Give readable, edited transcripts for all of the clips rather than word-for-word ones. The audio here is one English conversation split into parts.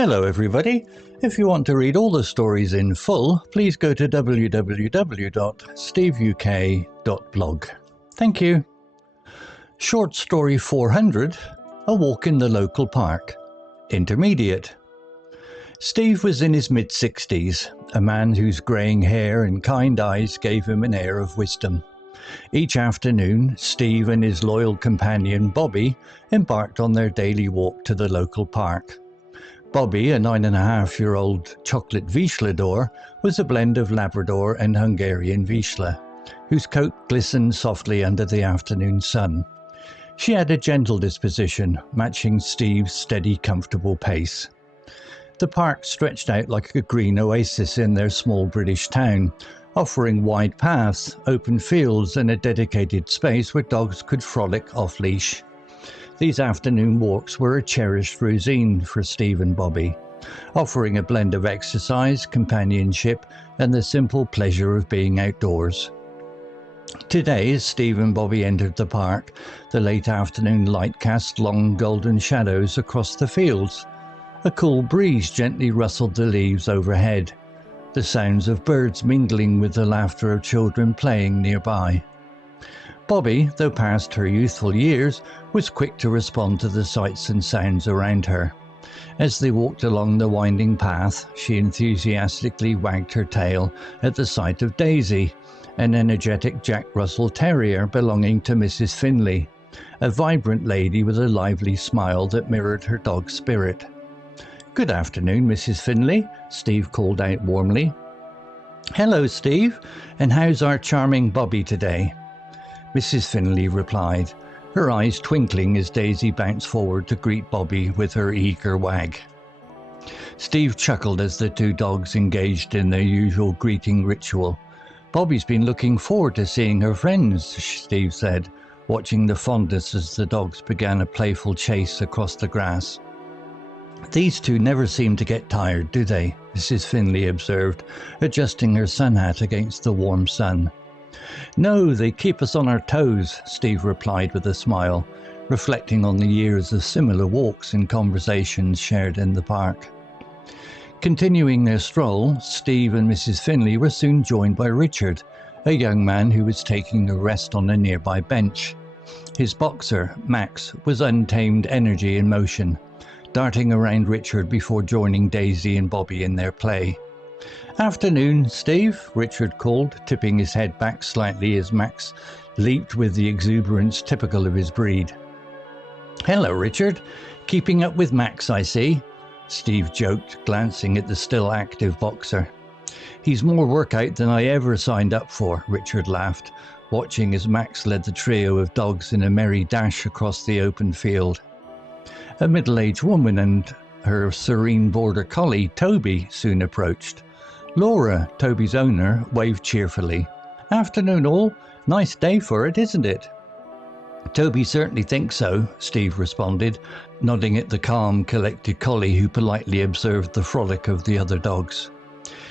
Hello everybody. If you want to read all the stories in full, please go to www.steveuk.blog. Thank you. Short story 400, A Walk in the Local Park. Intermediate. Steve was in his mid-60s, a man whose greying hair and kind eyes gave him an air of wisdom. Each afternoon, Steve and his loyal companion Bobby embarked on their daily walk to the local park. Bobby, a 9.5-year-old chocolate Vizslador, was a blend of Labrador and Hungarian Vizsla, whose coat glistened softly under the afternoon sun. She had a gentle disposition, matching Steve's steady, comfortable pace. The park stretched out like a green oasis in their small British town, offering wide paths, open fields and a dedicated space where dogs could frolic off-leash. These afternoon walks were a cherished routine for Steve and Bobby, offering a blend of exercise, companionship, and the simple pleasure of being outdoors. Today, as Steve and Bobby entered the park, the late afternoon light cast long golden shadows across the fields. A cool breeze gently rustled the leaves overhead, the sounds of birds mingling with the laughter of children playing nearby. Bobby, though past her youthful years, was quick to respond to the sights and sounds around her. As they walked along the winding path, she enthusiastically wagged her tail at the sight of Daisy, an energetic Jack Russell Terrier belonging to Mrs. Finley, a vibrant lady with a lively smile that mirrored her dog's spirit. "Good afternoon, Mrs. Finley," Steve called out warmly. "Hello, Steve, and how's our charming Bobby today?" Mrs. Finley replied, her eyes twinkling as Daisy bounced forward to greet Bobby with her eager wag. Steve chuckled as the two dogs engaged in their usual greeting ritual. "Bobby's been looking forward to seeing her friends," Steve said, watching the fondness as the dogs began a playful chase across the grass. "These two never seem to get tired, do they?" Mrs. Finley observed, adjusting her sun hat against the warm sun. "No, they keep us on our toes," Steve replied with a smile, reflecting on the years of similar walks and conversations shared in the park. Continuing their stroll, Steve and Mrs. Finley were soon joined by Richard, a young man who was taking a rest on a nearby bench. His boxer, Max, was untamed energy in motion, darting around Richard before joining Daisy and Bobby in their play. "Afternoon, Steve," Richard called, tipping his head back slightly as Max leaped with the exuberance typical of his breed. "Hello, Richard. Keeping up with Max, I see," Steve joked, glancing at the still active boxer. "He's more workout than I ever signed up for," Richard laughed, watching as Max led the trio of dogs in a merry dash across the open field. A middle-aged woman and her serene border collie, Toby, soon approached. Laura, Toby's owner, waved cheerfully. "Afternoon all. Nice day for it, isn't it?" "Toby certainly thinks so," Steve responded, nodding at the calm, collected collie who politely observed the frolic of the other dogs.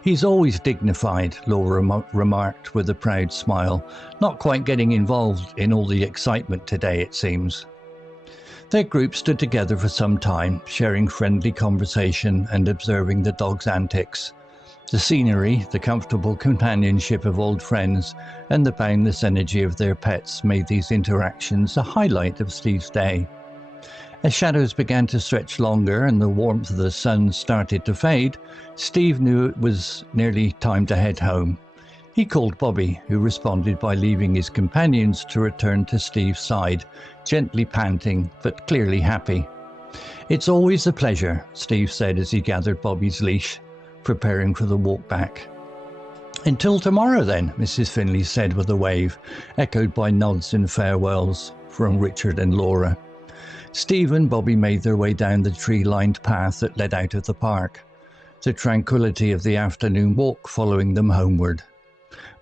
"He's always dignified," Laura remarked with a proud smile, "not quite getting involved in all the excitement today, it seems." Their group stood together for some time, sharing friendly conversation and observing the dogs' antics. The scenery, the comfortable companionship of old friends, and the boundless energy of their pets made these interactions a highlight of Steve's day. As shadows began to stretch longer and the warmth of the sun started to fade, Steve knew it was nearly time to head home. He called Bobby, who responded by leaving his companions to return to Steve's side, gently panting but clearly happy. "It's always a pleasure," Steve said as he gathered Bobby's leash, preparing for the walk back. "Until tomorrow then," Mrs. Finley said with a wave, echoed by nods and farewells from Richard and Laura. Steve and Bobby made their way down the tree-lined path that led out of the park, the tranquility of the afternoon walk following them homeward.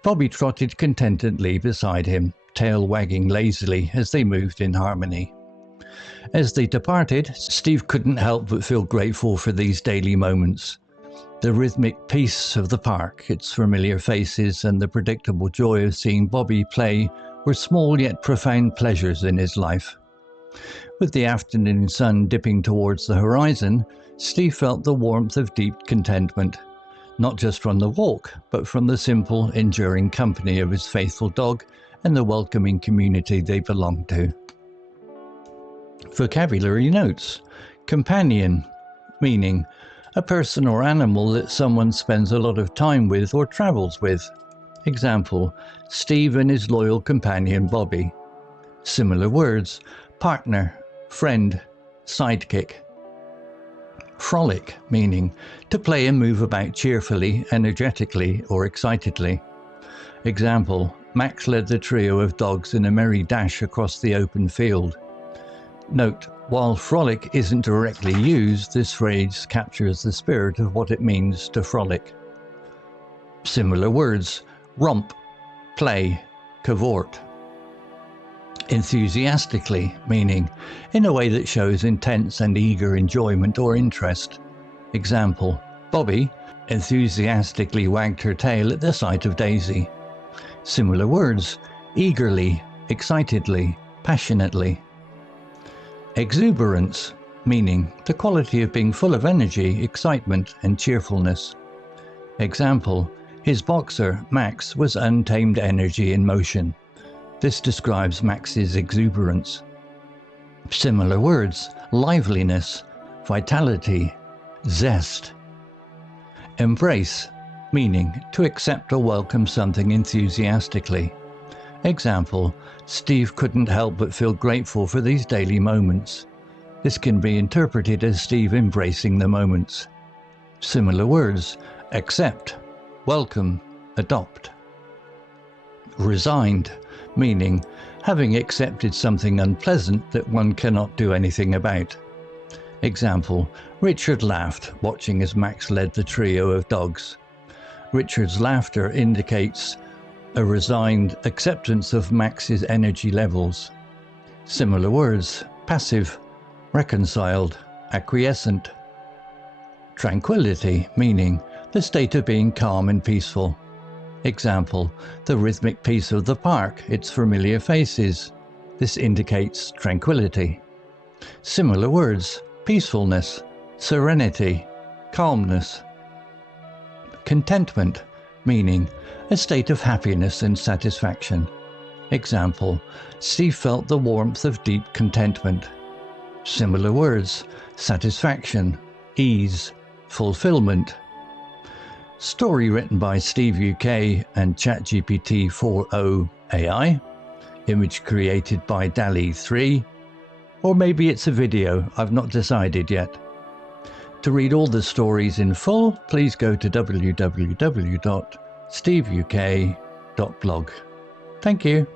Bobby trotted contentedly beside him, tail wagging lazily as they moved in harmony. As they departed, Steve couldn't help but feel grateful for these daily moments. The rhythmic peace of the park, its familiar faces, and the predictable joy of seeing Bobby play were small yet profound pleasures in his life. With the afternoon sun dipping towards the horizon, Steve felt the warmth of deep contentment, not just from the walk, but from the simple, enduring company of his faithful dog and the welcoming community they belonged to. Vocabulary notes. Companion, meaning a person or animal that someone spends a lot of time with or travels with. Example, Steve and his loyal companion Bobby. Similar words, partner, friend, sidekick. Frolic, meaning to play and move about cheerfully, energetically, or excitedly. Example, Max led the trio of dogs in a merry dash across the open field. Note, while frolic isn't directly used, this phrase captures the spirit of what it means to frolic. Similar words, romp, play, cavort. Enthusiastically, meaning in a way that shows intense and eager enjoyment or interest. Example, Bobby enthusiastically wagged her tail at the sight of Daisy. Similar words, eagerly, excitedly, passionately. Exuberance, meaning the quality of being full of energy, excitement, and cheerfulness. Example, his boxer, Max, was untamed energy in motion. This describes Max's exuberance. Similar words, liveliness, vitality, zest. Embrace, meaning to accept or welcome something enthusiastically. Example, Steve couldn't help but feel grateful for these daily moments. This can be interpreted as Steve embracing the moments. Similar words, accept, welcome, adopt. Resigned, meaning having accepted something unpleasant that one cannot do anything about. Example, Richard laughed, watching as Max led the trio of dogs. Richard's laughter indicates a resigned acceptance of Max's energy levels. Similar words, passive, reconciled, acquiescent. Tranquility, meaning the state of being calm and peaceful. Example, the rhythmic peace of the park, its familiar faces. This indicates tranquility. Similar words, peacefulness, serenity, calmness. Contentment, meaning a state of happiness and satisfaction. Example, Steve felt the warmth of deep contentment. Similar words, satisfaction, ease, fulfillment. Story written by SteveUK and ChatGPT 4.0 AI. Image created by DALLE 3. Or maybe it's a video, I've not decided yet. To read all the stories in full, please go to www.steveuk.blog. Thank you.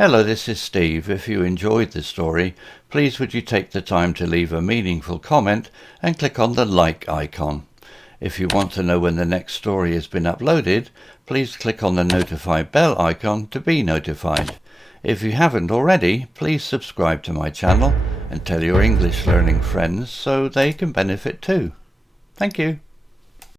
Hello, this is Steve. If you enjoyed the story, please would you take the time to leave a meaningful comment and click on the like icon. If you want to know when the next story has been uploaded, please click on the notify bell icon to be notified. If you haven't already, please subscribe to my channel and tell your English learning friends so they can benefit too. Thank you.